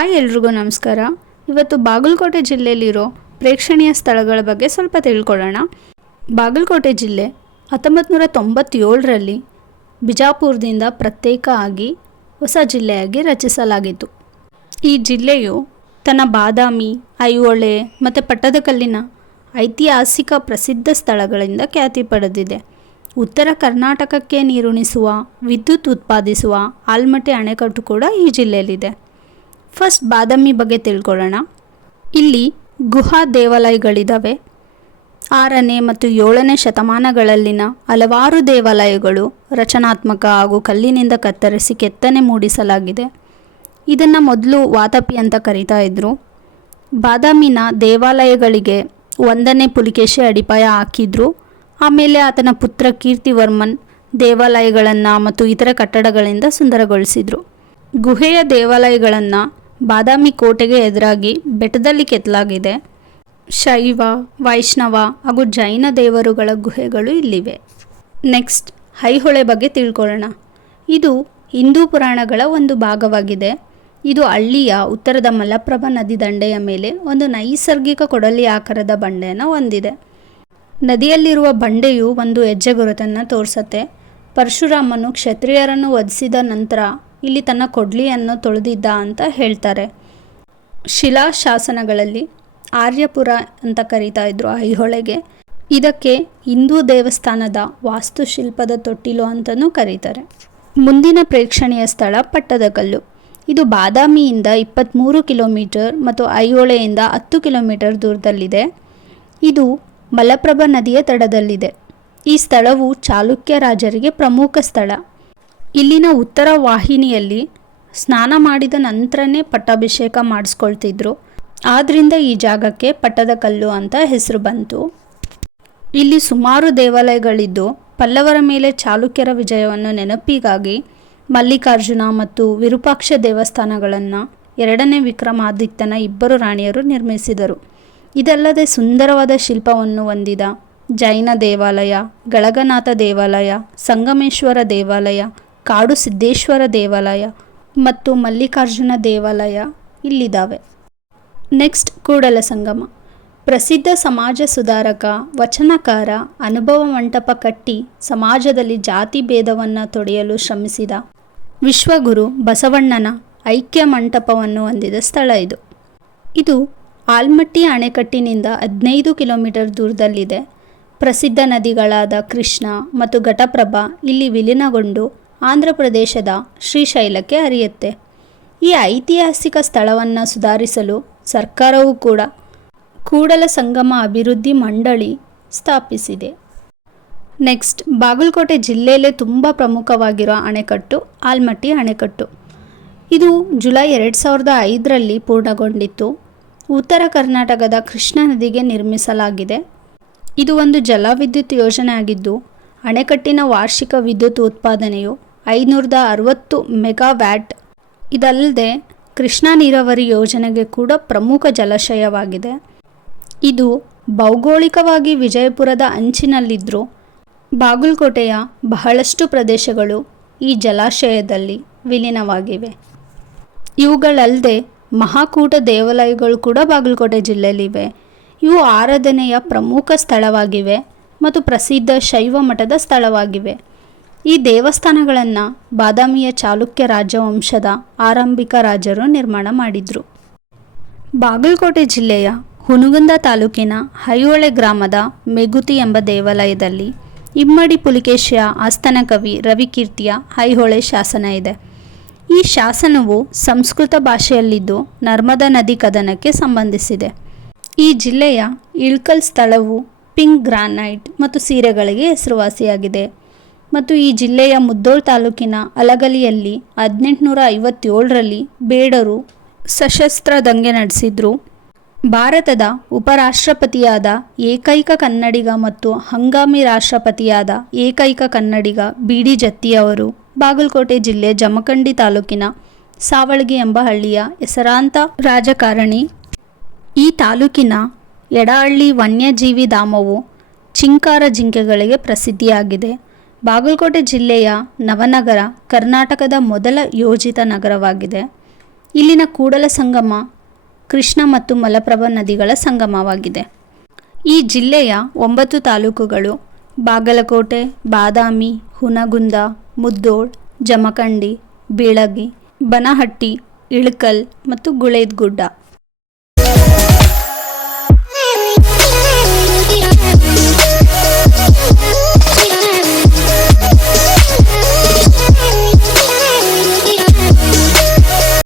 Hi ಎಲ್ರಿಗೂ ನಮಸ್ಕಾರ. ಇವತ್ತು ಬಾಗಲಕೋಟೆ ಜಿಲ್ಲೆಯಲ್ಲಿರೋ ಪ್ರೇಕ್ಷಣೀಯ ಸ್ಥಳಗಳ ಬಗ್ಗೆ ಸ್ವಲ್ಪ ತಿಳ್ಕೊಳ್ಳೋಣ. ಬಾಗಲಕೋಟೆ ಜಿಲ್ಲೆ 1997ರಲ್ಲಿ ಬಿಜಾಪುರದಿಂದ ಪ್ರತ್ಯೇಕ ಆಗಿ ಹೊಸ ಜಿಲ್ಲೆಯಾಗಿ ರಚಿಸಲಾಗಿತ್ತು. ಈ ಜಿಲ್ಲೆಯು ತನ್ನ ಬಾದಾಮಿ, ಐಹೊಳೆ ಮತ್ತು ಪಟ್ಟದಕಲ್ಲಿನ ಐತಿಹಾಸಿಕ ಪ್ರಸಿದ್ಧ ಸ್ಥಳಗಳಿಂದ ಖ್ಯಾತಿ ಪಡೆದಿದೆ. ಉತ್ತರ ಕರ್ನಾಟಕಕ್ಕೆ ನೀರುಣಿಸುವ, ವಿದ್ಯುತ್ ಉತ್ಪಾದಿಸುವ ಆಲ್ಮಟ್ಟಿ ಅಣೆಕಟ್ಟು ಕೂಡ ಈ ಜಿಲ್ಲೆಯಲ್ಲಿದೆ. ಫಸ್ಟ್ ಬಾದಾಮಿ ಬಗ್ಗೆ ತಿಳ್ಕೊಳ್ಳೋಣ. ಇಲ್ಲಿ ಗುಹಾ ದೇವಾಲಯಗಳಿದ್ದಾವೆ. 6ನೇ ಮತ್ತು 7ನೇ ಶತಮಾನಗಳಲ್ಲಿನ ಹಲವಾರು ದೇವಾಲಯಗಳು ರಚನಾತ್ಮಕ ಹಾಗೂ ಕಲ್ಲಿನಿಂದ ಕತ್ತರಿಸಿ ಕೆತ್ತನೆ ಮೂಡಿಸಲಾಗಿದೆ. ಇದನ್ನು ಮೊದಲು ವಾತಾಪಿ ಅಂತ ಕರೀತಾ ಇದ್ದರು. ಬಾದಾಮಿನ ದೇವಾಲಯಗಳಿಗೆ 1ನೇ ಪುಲಿಕೇಶಿ ಅಡಿಪಾಯ ಹಾಕಿದ್ರು. ಆಮೇಲೆ ಆತನ ಪುತ್ರ ಕೀರ್ತಿವರ್ಮನ್ ದೇವಾಲಯಗಳನ್ನು ಮತ್ತು ಇತರ ಕಟ್ಟಡಗಳಿಂದ ಸುಂದರಗೊಳಿಸಿದರು. ಗುಹೆಯ ದೇವಾಲಯಗಳನ್ನು ಬಾದಾಮಿ ಕೋಟೆಗೆ ಎದುರಾಗಿ ಬೆಟ್ಟದಲ್ಲಿ ಕೆತ್ತಲಾಗಿದೆ. ಶೈವ, ವೈಷ್ಣವ ಹಾಗೂ ಜೈನ ದೇವರುಗಳ ಗುಹೆಗಳು ಇಲ್ಲಿವೆ. ನೆಕ್ಸ್ಟ್ ಐಹೊಳೆ ಬಗ್ಗೆ ತಿಳ್ಕೊಳ್ಳೋಣ. ಇದು ಹಿಂದೂ ಪುರಾಣಗಳ ಒಂದು ಭಾಗವಾಗಿದೆ. ಇದು ಹಳ್ಳಿಯ ಉತ್ತರದ ಮಲಪ್ರಭಾ ನದಿ ದಂಡೆಯ ಮೇಲೆ ಒಂದು ನೈಸರ್ಗಿಕ ಕೊಡಲಿ ಆಕಾರದ ಬಂಡೆಯನ್ನು ಹೊಂದಿದೆ. ನದಿಯಲ್ಲಿರುವ ಬಂಡೆಯು ಒಂದು ಹೆಜ್ಜೆಗುರುತನ್ನು ತೋರಿಸುತ್ತೆ. ಪರಶುರಾಮನು ಕ್ಷತ್ರಿಯರನ್ನು ವಧಿಸಿದ ನಂತರ ಇಲ್ಲಿ ತನ್ನ ಕೊಡ್ಲಿಯನ್ನು ತೊಳೆದಿದ್ದ ಅಂತ ಹೇಳ್ತಾರೆ. ಶಿಲಾಶಾಸನಗಳಲ್ಲಿ ಆರ್ಯಪುರ ಅಂತ ಕರೀತಾ ಇದ್ರು ಐಹೊಳೆಗೆ. ಇದಕ್ಕೆ ಹಿಂದೂ ದೇವಸ್ಥಾನದ ವಾಸ್ತುಶಿಲ್ಪದ ತೊಟ್ಟಿಲು ಅಂತಲೂ ಕರೀತಾರೆ. ಮುಂದಿನ ಪ್ರೇಕ್ಷಣೀಯ ಸ್ಥಳ ಪಟ್ಟದಕಲ್ಲು. ಇದು ಬಾದಾಮಿಯಿಂದ 23 ಕಿಲೋಮೀಟರ್ ಮತ್ತು ಐಹೊಳೆಯಿಂದ 10 ಕಿಲೋಮೀಟರ್ ದೂರದಲ್ಲಿದೆ. ಇದು ಮಲಪ್ರಭಾ ನದಿಯ ತಡದಲ್ಲಿದೆ. ಈ ಸ್ಥಳವು ಚಾಲುಕ್ಯ ರಾಜರಿಗೆ ಪ್ರಮುಖ ಸ್ಥಳ. ಇಲ್ಲಿನ ಉತ್ತರ ವಾಹಿನಿಯಲ್ಲಿ ಸ್ನಾನ ಮಾಡಿದ ನಂತರನೇ ಪಟ್ಟಾಭಿಷೇಕ ಮಾಡಿಸ್ಕೊಳ್ತಿದ್ರು. ಆದ್ದರಿಂದ ಈ ಜಾಗಕ್ಕೆ ಪಟ್ಟದಕಲ್ಲು ಅಂತ ಹೆಸರು ಬಂತು. ಇಲ್ಲಿ ಸುಮಾರು ದೇವಾಲಯಗಳಿದ್ದು ಪಲ್ಲವರ ಮೇಲೆ ಚಾಲುಕ್ಯರ ವಿಜಯವನ್ನು ನೆನಪಿಗಾಗಿ ಮಲ್ಲಿಕಾರ್ಜುನ ಮತ್ತು ವಿರೂಪಾಕ್ಷ ದೇವಸ್ಥಾನಗಳನ್ನು 2ನೇ ವಿಕ್ರಮಾದಿತ್ಯನ 2 ರಾಣಿಯರು ನಿರ್ಮಿಸಿದರು. ಇದಲ್ಲದೆ ಸುಂದರವಾದ ಶಿಲ್ಪವನ್ನು ಹೊಂದಿದ ಜೈನ ದೇವಾಲಯ, ಗಳಗನಾಥ ದೇವಾಲಯ, ಸಂಗಮೇಶ್ವರ ದೇವಾಲಯ, ಕಾಡು ಸಿದ್ದೇಶ್ವರ ದೇವಾಲಯ ಮತ್ತು ಮಲ್ಲಿಕಾರ್ಜುನ ದೇವಾಲಯ ಇಲ್ಲಿದ್ದಾವೆ. ನೆಕ್ಸ್ಟ್ ಕೂಡಲಸಂಗಮ. ಪ್ರಸಿದ್ಧ ಸಮಾಜ ಸುಧಾರಕ, ವಚನಕಾರ, ಅನುಭವ ಮಂಟಪ ಕಟ್ಟಿ ಸಮಾಜದಲ್ಲಿ ಜಾತಿ ಭೇದವನ್ನು ತೊಡೆಯಲು ಶ್ರಮಿಸಿದ ವಿಶ್ವಗುರು ಬಸವಣ್ಣನ ಐಕ್ಯ ಮಂಟಪವನ್ನು ಹೊಂದಿದ ಸ್ಥಳ ಇದು. ಇದು ಆಲ್ಮಟ್ಟಿ ಅಣೆಕಟ್ಟಿನಿಂದ 15 ಕಿಲೋಮೀಟರ್ ದೂರದಲ್ಲಿದೆ. ಪ್ರಸಿದ್ಧ ನದಿಗಳಾದ ಕೃಷ್ಣ ಮತ್ತು ಘಟಪ್ರಭಾ ಇಲ್ಲಿ ವಿಲೀನಗೊಂಡು ಆಂಧ್ರ ಪ್ರದೇಶದ ಶ್ರೀಶೈಲಕ್ಕೆ ಹರಿಯುತ್ತೆ. ಈ ಐತಿಹಾಸಿಕ ಸ್ಥಳವನ್ನು ಸುಧಾರಿಸಲು ಸರ್ಕಾರವು ಕೂಡ ಕೂಡಲ ಸಂಗಮ ಅಭಿವೃದ್ಧಿ ಮಂಡಳಿ ಸ್ಥಾಪಿಸಿದೆ. ನೆಕ್ಸ್ಟ್ ಬಾಗಲಕೋಟೆ ಜಿಲ್ಲೆಯಲ್ಲೇ ತುಂಬ ಪ್ರಮುಖವಾಗಿರೋ ಅಣೆಕಟ್ಟು ಆಲ್ಮಟ್ಟಿ ಅಣೆಕಟ್ಟು. ಇದು ಜುಲೈ 2005ರಲ್ಲಿ ಪೂರ್ಣಗೊಂಡಿತ್ತು. ಉತ್ತರ ಕರ್ನಾಟಕದ ಕೃಷ್ಣ ನದಿಗೆ ನಿರ್ಮಿಸಲಾಗಿದೆ. ಇದು ಒಂದು ಜಲವಿದ್ಯುತ್ ಯೋಜನೆ ಆಗಿದ್ದು ಅಣೆಕಟ್ಟಿನ ವಾರ್ಷಿಕ ವಿದ್ಯುತ್ ಉತ್ಪಾದನೆಯು 560 ಮೆಗಾವ್ಯಾಟ್. ಇದಲ್ಲದೆ ಕೃಷ್ಣಾ ನೀರಾವರಿ ಯೋಜನೆಗೆ ಕೂಡ ಪ್ರಮುಖ ಜಲಾಶಯವಾಗಿದೆ. ಇದು ಭೌಗೋಳಿಕವಾಗಿ ವಿಜಯಪುರದ ಅಂಚಿನಲ್ಲಿದ್ದರೂ ಬಾಗಲಕೋಟೆಯ ಬಹಳಷ್ಟು ಪ್ರದೇಶಗಳು ಈ ಜಲಾಶಯದಲ್ಲಿ ವಿಲೀನವಾಗಿವೆ. ಇವುಗಳಲ್ಲದೆ ಮಹಾಕೂಟ ದೇವಾಲಯಗಳು ಕೂಡ ಬಾಗಲಕೋಟೆ ಜಿಲ್ಲೆಯಲ್ಲಿವೆ. ಇವು ಆರಾಧನೆಯ ಪ್ರಮುಖ ಸ್ಥಳವಾಗಿವೆ ಮತ್ತು ಪ್ರಸಿದ್ಧ ಶೈವ ಮಠದ ಸ್ಥಳವಾಗಿವೆ. ಈ ದೇವಸ್ಥಾನಗಳನ್ನು ಬಾದಾಮಿಯ ಚಾಲುಕ್ಯ ರಾಜವಂಶದ ಆರಂಭಿಕ ರಾಜರು ನಿರ್ಮಾಣ ಮಾಡಿದರು. ಬಾಗಲಕೋಟೆ ಜಿಲ್ಲೆಯ ಹುನಗುಂದ ತಾಲೂಕಿನ ಐಹೊಳೆ ಗ್ರಾಮದ ಮೆಗುತಿ ಎಂಬ ದೇವಾಲಯದಲ್ಲಿ ಇಮ್ಮಡಿ ಪುಲಿಕೇಶಿಯ ಆಸ್ಥಾನ ಕವಿ ರವಿಕೀರ್ತಿಯ ಐಹೊಳೆ ಶಾಸನ ಇದೆ. ಈ ಶಾಸನವು ಸಂಸ್ಕೃತ ಭಾಷೆಯಲ್ಲಿದ್ದು ನರ್ಮದಾ ನದಿ ಕದನಕ್ಕೆ ಸಂಬಂಧಿಸಿದೆ. ಈ ಜಿಲ್ಲೆಯ ಇಳ್ಕಲ್ ಸ್ಥಳವು ಪಿಂಕ್ ಗ್ರಾನೈಟ್ ಮತ್ತು ಸೀರೆಗಳಿಗೆ ಹೆಸರುವಾಸಿಯಾಗಿದೆ. ಮತ್ತು ಈ ಜಿಲ್ಲೆಯ ಮುದ್ದೋಳ್ ತಾಲೂಕಿನ ಅಲಗಲಿಯಲ್ಲಿ 1857ರಲ್ಲಿ ಬೇಡರು ಸಶಸ್ತ್ರ ದಂಗೆ ನಡೆಸಿದ್ರು. ಭಾರತದ ಉಪರಾಷ್ಟ್ರಪತಿಯಾದ ಏಕೈಕ ಕನ್ನಡಿಗ ಮತ್ತು ಹಂಗಾಮಿ ರಾಷ್ಟ್ರಪತಿಯಾದ ಏಕೈಕ ಕನ್ನಡಿಗ ಬಿ.ಡಿ. ಜತ್ತಿಯವರು ಬಾಗಲಕೋಟೆ ಜಿಲ್ಲೆ ಜಮಖಂಡಿ ತಾಲೂಕಿನ ಸಾವಳಗಿ ಎಂಬ ಹಳ್ಳಿಯ ಹೆಸರಾಂತ ರಾಜಕಾರಣಿ. ಈ ತಾಲೂಕಿನ ಎಡಹಳ್ಳಿ ವನ್ಯಜೀವಿ ಧಾಮವು ಚಿಂಕಾರ ಜಿಂಕೆಗಳಿಗೆ ಪ್ರಸಿದ್ಧಿಯಾಗಿದೆ. ಬಾಗಲಕೋಟೆ ಜಿಲ್ಲೆಯ ನವನಗರ ಕರ್ನಾಟಕದ ಮೊದಲ ಯೋಜಿತ ನಗರವಾಗಿದೆ. ಇಲ್ಲಿನ ಕೂಡಲ ಸಂಗಮ ಕೃಷ್ಣ ಮತ್ತು ಮಲಪ್ರಭಾ ನದಿಗಳ ಸಂಗಮವಾಗಿದೆ. ಈ ಜಿಲ್ಲೆಯ 9 ತಾಲೂಕುಗಳು ಬಾಗಲಕೋಟೆ, ಬಾದಾಮಿ, ಹುನಗುಂದ, ಮುದ್ದೋಳ್, ಜಮಖಂಡಿ, ಬೀಳಗಿ, ಬನಹಟ್ಟಿ, ಇಳಕಲ್ ಮತ್ತು ಗುಳೇದಗುಡ್ಡ